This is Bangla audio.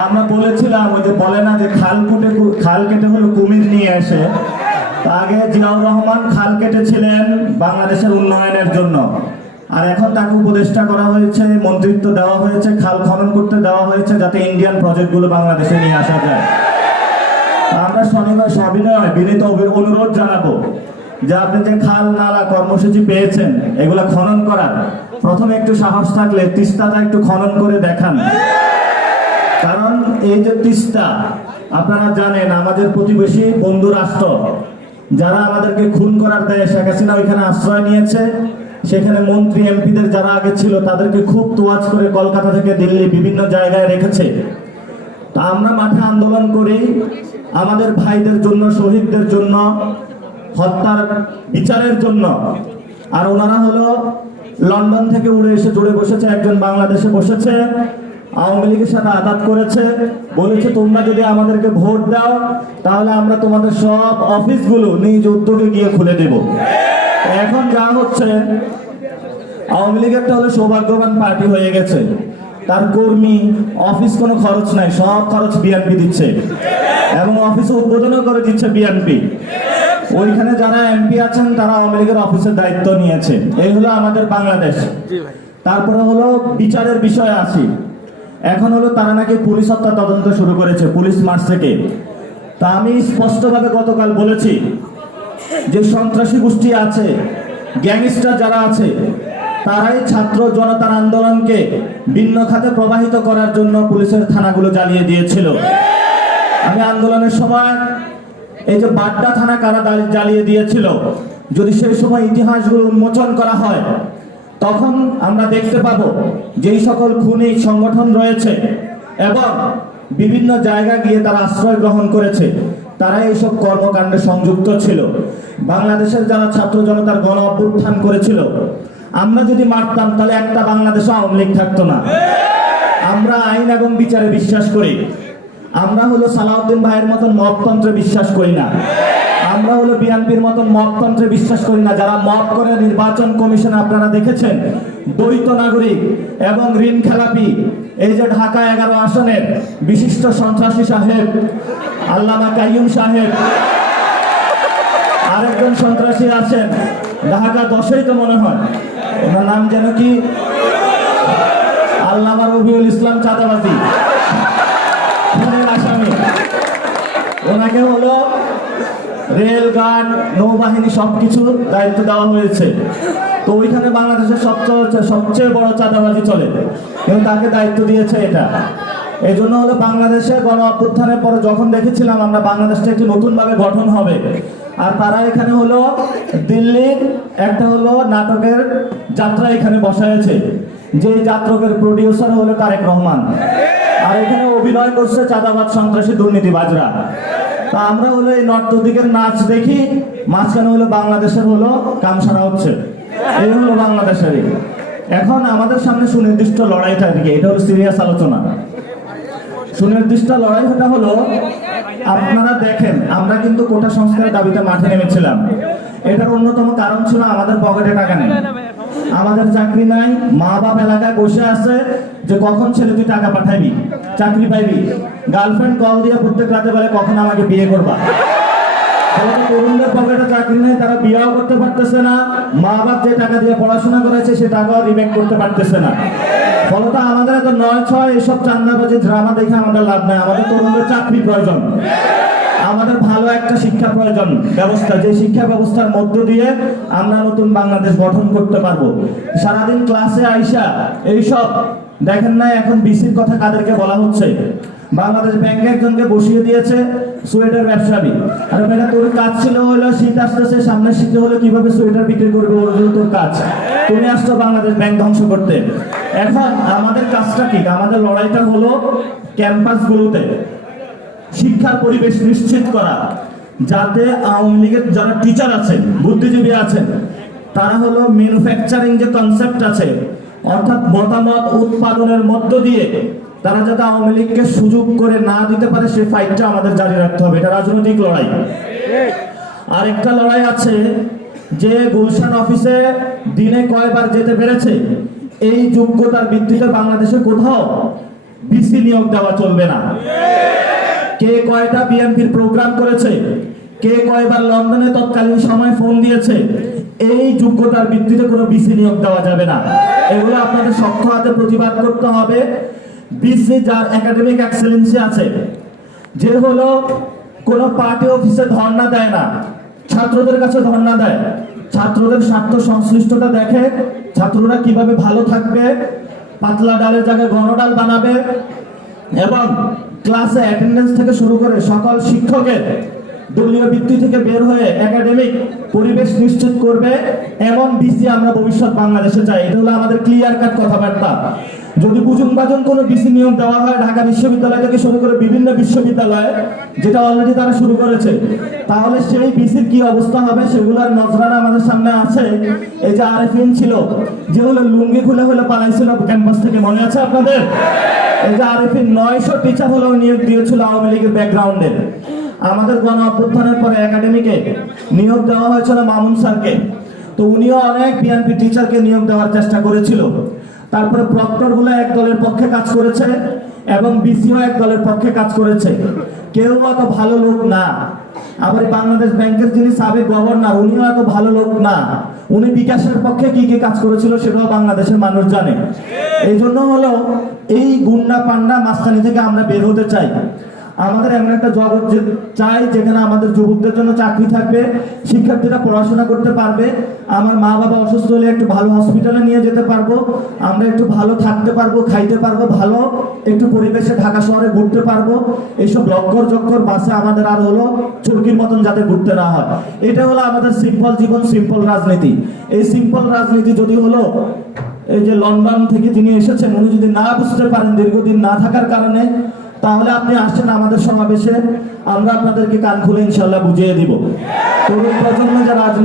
আমরা বলেছিলাম ওই যে বলে না যে খাল কেটে হলো কুমির নিয়ে আসে। আগে জিয়াউর রহমান খাল কেটেছিলেন বাংলাদেশের উন্নয়নের জন্য, আর এখন তাকে উপদেষ্টা করা হয়েছে, মন্ত্রিত্ব দেওয়া হয়েছে, খাল খনন করতে দেওয়া হয়েছে যাতে ইন্ডিয়ান প্রজেক্টগুলো বাংলাদেশে নিয়ে আসা যায়। আমরা শনিবার সবিনয় বিনীত অনুরোধ জানাবো যে আপনি যে খাল নালা কর্মসূচি পেয়েছেন এগুলা খনন করার, প্রথমে একটু সাহস থাকলে তিস্তাটা একটু খনন করে দেখান। কারণ এই যে তিস্তা আপনারা জানেন আমাদের প্রতিবেশী বন্ধু রাষ্ট্র, যারা আমাদেরকে খুন করার দেয় শেখ হাসিনা ওইখানে আশ্রয় নিয়েছে। সেখানে মন্ত্রী এমপিদের যারা আগে ছিল তাদেরকে খুব তোয়াজ করে কলকাতা থেকে দিল্লি বিভিন্ন জায়গায় রেখেছে। তা আমরা মাঠে আন্দোলন করি আমাদের ভাইদের জন্য, শহীদদের জন্য, হত্যার বিচারের জন্য। আর ওনারা হলো লন্ডন থেকে উড়ে এসে জুড়ে বসেছে, একজন বাংলাদেশে বসেছে, আওয়ামী লীগের সাথে আঘাত করেছে, বলেছে তোমরা যদি আমাদেরকে ভোট দাও তাহলে আমরা তোমাদের সব অফিসগুলো নিজ উদ্যোগে গিয়ে খুলে দেব। এখন যা হচ্ছে, আওয়ামী লীগ একটা হলো সৌভাগ্যবান পার্টি হয়ে গেছে, তার কর্মী অফিস কোনো খরচ নাই, সব খরচ বিএনপি দিচ্ছে এবং অফিসে উদ্বোধনও করে দিচ্ছে বিএনপি। ওইখানে যারা এমপি আছেন তারা আওয়ামী লীগের অফিসের দায়িত্ব নিয়েছে। এই হলো আমাদের বাংলাদেশ। তারপরে হলো বিচারের বিষয়ে আসি। এখন হলো তারা নাকি পুলিশ হত্যা তদন্ত শুরু করেছে, পুলিশ মারছে কে। তা আমি স্পষ্টভাবে গতকাল বলেছি যে সন্ত্রাসী গোষ্ঠী আছে, গ্যাংস্টার যারা আছে, তারাই ছাত্র জনতার আন্দোলনকে ভিন্ন খাতে প্রবাহিত করার জন্য পুলিশের থানাগুলো জ্বালিয়ে দিয়েছিল। আমি আন্দোলনের সময় এই যে বাড্ডা থানা কারা জ্বালিয়ে দিয়েছিল, যদি সেই সময় ইতিহাসগুলো উন্মোচন করা হয় তখন আমরা দেখতে পাবো যেই সকল খুনি সংগঠন রয়েছে এবং বিভিন্ন জায়গা গিয়ে তারা আশ্রয় গ্রহণ করেছে, তারা এইসব কর্মকাণ্ডে সংযুক্ত ছিল। বাংলাদেশের যারা ছাত্র জনতার গণ অভ্যুত্থান করেছিল, আমরা যদি মারতাম তাহলে একটা বাংলাদেশে আওয়ামী লীগ থাকতো না। আমরা আইন এবং বিচারে বিশ্বাস করি। আমরা হলো সালাউদ্দিন ভাইয়ের মতন মপতন্ত্রে বিশ্বাস করি না। আমরা হলো বিএনপির মতন মপতন্ত্রে বিশ্বাস করি না। যারা মপ করে নির্বাচন কমিশনে আপনারা দেখেছেন দ্বৈত নাগরিক এবং ঋণ খেলাপি, এই যে ঢাকা 11 আসনের বিশিষ্ট সন্ত্রাসী সাহেব আল্লামা কাইয়ুম সাহেব, আরেকজন সন্ত্রাসী আছেন ঢাকা 10-এই তো মনে হয়, ওনার নাম যেন কি, আল্লামা রবিউল ইসলাম চাঁদাবাজি আসামি। ওনাকে হলো রেল গার্ড, নৌবাহিনী সবকিছুর দায়িত্ব দেওয়া হয়েছে। তো ওইখানে বাংলাদেশের সবচেয়ে বড় চাঁদাবাজি চলে, কিন্তু তাকে দায়িত্ব দিয়েছে এটা। এই জন্য হলো বাংলাদেশের গণ অভ্যুত্থানের পরে যখন দেখেছিলাম আমরা বাংলাদেশটা একটি নতুনভাবে গঠন হবে, আর তারা এখানে হলো দিল্লির একটা হলো নাটকের যাত্রা এখানে বসায়ছে, যে যাত্রকের প্রডিউসার হলো তারেক রহমান, আর এখানে অভিনয় করছে চাঁদাবাজ সন্ত্রাসী দুর্নীতিবাজরা। তা আমরা হলো এই নর্তদিকের নাচ দেখি, মাঝখানে হলো বাংলাদেশের হলো কামসারা হচ্ছে। এই হলো বাংলাদেশেরই। এখন আমাদের সামনে সুনির্দিষ্ট লড়াইটা আর কি, এটা হলো সিরিয়াস আলোচনা। সুনির্দিষ্ট লড়াইটা হলো, আপনারা দেখেন আমরা কিন্তু কোটা সংস্কারের দাবিতে মাঠে নেমেছিলাম। এটার অন্যতম কারণ ছিল আমাদের পকেটে টাকা নেই, আমাদের চাকরি নাই, মা বাপ এলাকায় বসে আছে যে কখন ছেলে তুই টাকা পাঠাইবি, চাকরি পাইবি। গার্লফ্রেন্ড কল দিয়ে প্রত্যেক রাতে বলে কখন আমাকে বিয়ে করবা। তরুণদের পকেটে চাকরি নেই, তারা বিয়েও করতে পারতেছে না, মা বাপ যে টাকা দিয়ে পড়াশোনা করেছে সে টাকাও রিমেক করতে পারতেছে না। ফলত আমাদের এত 9-6 এসব চান্দাবাজি ড্রামা দেখে আমাদের লাভ নাই। আমাদের তরুণদের চাকরি প্রয়োজন, আমাদের ভালো একটা শিক্ষা প্রয়োজন ব্যবস্থা, যে শিক্ষা ব্যবস্থার মধ্য দিয়ে আমরা নতুন বাংলাদেশ গঠন করতে পারবো। সারাদিন ক্লাসে আইসা এইসব দেখেন না, এখন বিসির কথা কাদেরকে বলা হচ্ছে, বাংলাদেশ ব্যাংকে একজনকে বসিয়ে দিয়েছে সোয়েটার ব্যবসায়ী। আর এটা তোর কাজ ছিল হলো শীত আসতেছে, সামনে শীতে হলো কিভাবে সোয়েটার বিক্রি করবে, ওগুলো তোর কাজ। তুমি আসছো বাংলাদেশ ব্যাংক ধ্বংস করতে। এখন আমাদের কাজটা কি? আমাদের লড়াইটা হলো ক্যাম্পাসগুলোতে শিক্ষার পরিবেশ নিশ্চিত করা, যাতে আওয়ামী লীগের যারা টিচার আছেন, বুদ্ধিজীবী আছেন, তারা হলো ম্যানুফ্যাকচারিং যে কনসেপ্ট আছে, অর্থাৎ মতামত উৎপাদনের মধ্য দিয়ে তারা যাতে আওয়ামী লীগকে সুযোগ করে না দিতে পারে, সেই ফাইটটা আমাদের জারি রাখতে হবে। এটা রাজনৈতিক লড়াই। আর একটা লড়াই আছে যে গুলশান অফিসে দিনে কয়বার যেতে পেরেছে, এই যোগ্যতার ভিত্তিতে বাংলাদেশে কোথাও বিসি নিয়োগ দেওয়া চলবে না। কে কয়টা বিএনপির প্রোগ্রাম করেছে, কে কয়বার লন্ডনে তৎকালীন সময় ফোন দিয়েছে, এই যোগ্যতার ভিত্তিতে কোনো বিসি নিয়োগ দেওয়া যাবে না। এগুলো আপনাদের শক্ত হাতে প্রতিবাদ করতে হবে। বিসি যার একাডেমিক এক্সেলেন্সি আছে, যে হলো কোন পার্টি অফিসে ধর্ণা দেয় না, ছাত্রদের কাছে ধর্ণা দেয়, ছাত্রদের স্বার্থ সংশ্লিষ্টতা দেখে, ছাত্ররা কিভাবে ভালো থাকবে, পাতলা ডালের জায়গায় ঘন ডাল বানাবে, এবং ক্লাসে অ্যাটেন্ডেন্স থেকে শুরু করে সকল শিক্ষকের দলীয় ভিত্তি থেকে বের হয়ে একাডেমিক পরিবেশ নিশ্চিত করবে, এমন বিসি আমরা ভবিষ্যৎ বাংলাদেশে চাই। এটা হলো আমাদের ক্লিয়ার কাট কথাবার্তা। যদি বুঝুন বাজন কোনো বিসি নিয়োগ দেওয়া হয় ঢাকা বিশ্ববিদ্যালয় থেকে শুরু করে বিভিন্ন বিশ্ববিদ্যালয়ে, যেটা অলরেডি তারা শুরু করেছে, তাহলে সেই বিসির কি অবস্থা হবে সেগুলোর নজরানা আমাদের সামনে আছে। এই যে আরেফিন ছিল, যে হলো লুঙ্গি খুলে পালাইছিল ক্যাম্পাস থেকে, মনে আছে আপনাদের? এই যে আরেফিন 900 টিচার হলেও নিয়োগ দিয়েছিল আওয়ামী লীগের ব্যাকগ্রাউন্ডে। আমাদের গণ অভ্যুত্থানের পরে একাডেমিকে নিয়োগ দেওয়া হয়েছিল মামুন স্যারকে, তো উনিও অনেক বিএনপি টিচারকে নিয়োগ দেওয়ার চেষ্টা করেছিল। তারপরে প্রক্টর গুলো এক দলের পক্ষে কাজ করেছে এবং বিসিও এক দলের পক্ষে কাজ করেছে, কেউ অত ভালো লোক না। আবার বাংলাদেশ ব্যাংকের যিনি সাবেক গভর্নর, উনিও এত ভালো লোক না। উনি বিকাশের পক্ষে কি কি কাজ করেছিল সেটাও বাংলাদেশের মানুষ জানে। এই জন্য হলো এই গুন্ডা পান্ডা মাঝখানি থেকে আমরা বের হতে চাই। আমাদের এমন একটা জগৎ চাই যেখানে আমাদের যুবকদের জন্য চাকরি থাকবে, শিক্ষার্থীরা পড়াশোনা করতে পারবে, আমার মা বাবা অসুস্থ হলে একটু ভালো হসপিটালে নিয়ে যেতে পারবো, আমরা একটু ভালো থাকতে পারবো, খাইতে পারবো, ভালো একটু পরিবেশে ঢাকা শহরে ঘুরতে পারবো। এইসব লক্কর বাসে আমাদের আর হলো চরকির মতন যাতে ঘুরতে না হয়। এটা হলো আমাদের সিম্পল জীবন, সিম্পল রাজনীতি। এই সিম্পল রাজনীতি যদি হলো এই যে লন্ডন থেকে যিনি এসেছেন উনি যদি না বুঝতে পারেন দীর্ঘদিন না থাকার কারণে, তাহলে আপনি আসছেন আমাদের সমাবেশে, আমরা আপনাদেরকে কান খুলে ইনশাল্লাহ বুঝিয়ে দিব। তরুণ প্রজন্ম যারা